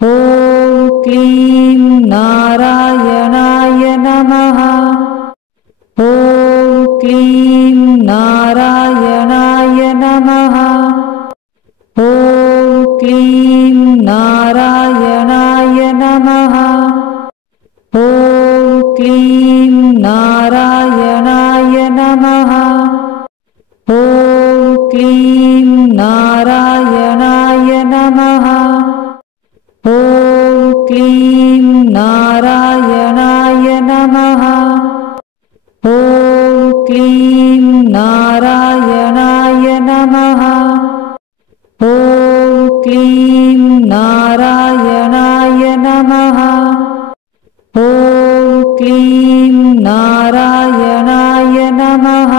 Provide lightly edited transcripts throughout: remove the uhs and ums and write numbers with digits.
ॐ क्लीं नारायणाय नमः। ॐ क्लीं नारायणाय नमः। ॐ क्लीं नारायणाय नमः। ॐ क्लीं नारायणाय नमः। ॐ क्लीं नारायणाय नमः। ॐ क्लीं नारायणाय नमः। ॐ क्लीं नारायणाय नमः। ॐ क्लीं नारायणाय नमः। ॐ क्लीं नारायणाय नमः।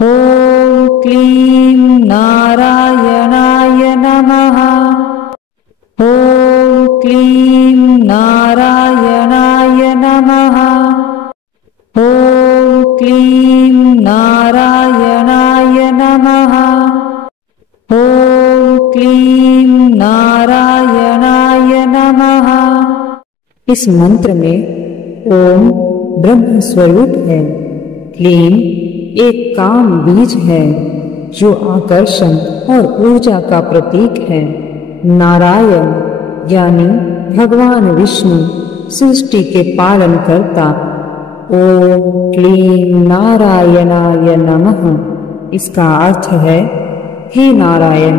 ॐ क्लीं नारायणाय नमः। ॐ क्लीं नारायणाय नमः। ॐ क्लीं नारायणाय नमः। ॐ क्लीं नारायणाय नमः। इस मंत्र में ओम ब्रह्म स्वरूप है। क्लीं एक काम बीज है जो आकर्षण और ऊर्जा का प्रतीक है। नारायण यानी भगवान विष्णु सृष्टि के पालन करता। ओम क्लीं नारायणाय नमः इसका अर्थ है, हे नारायण,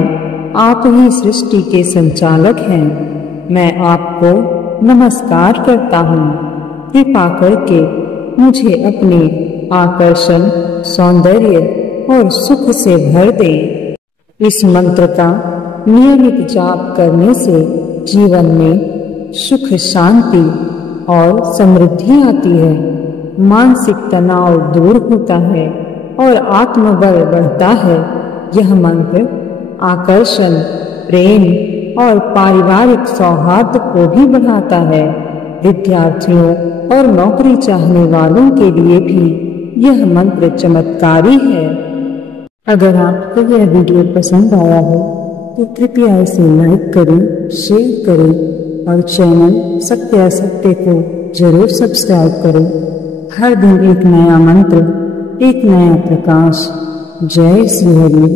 आप ही सृष्टि के संचालक हैं। मैं आपको नमस्कार करता हूँ। कृपा करके मुझे अपने आकर्षण, सौंदर्य और सुख से भर दे। इस मंत्र का नियमित जाप करने से जीवन में सुख, शांति और समृद्धि आती है। मानसिक तनाव दूर होता है और आत्मबल बढ़ता है। यह मंत्र आकर्षण, प्रेम और पारिवारिक सौहार्द को भी बढ़ाता है। विद्यार्थियों और नौकरी चाहने वालों के लिए भी यह मंत्र चमत्कारी है। अगर आपको यह वीडियो पसंद आया हो तो कृपया इसे लाइक करें, शेयर करें और चैनल सत्य असत्य को जरूर सब्सक्राइब करें। हर दिन एक नया मंत्र, एक नया प्रकाश। जय श्री हरि।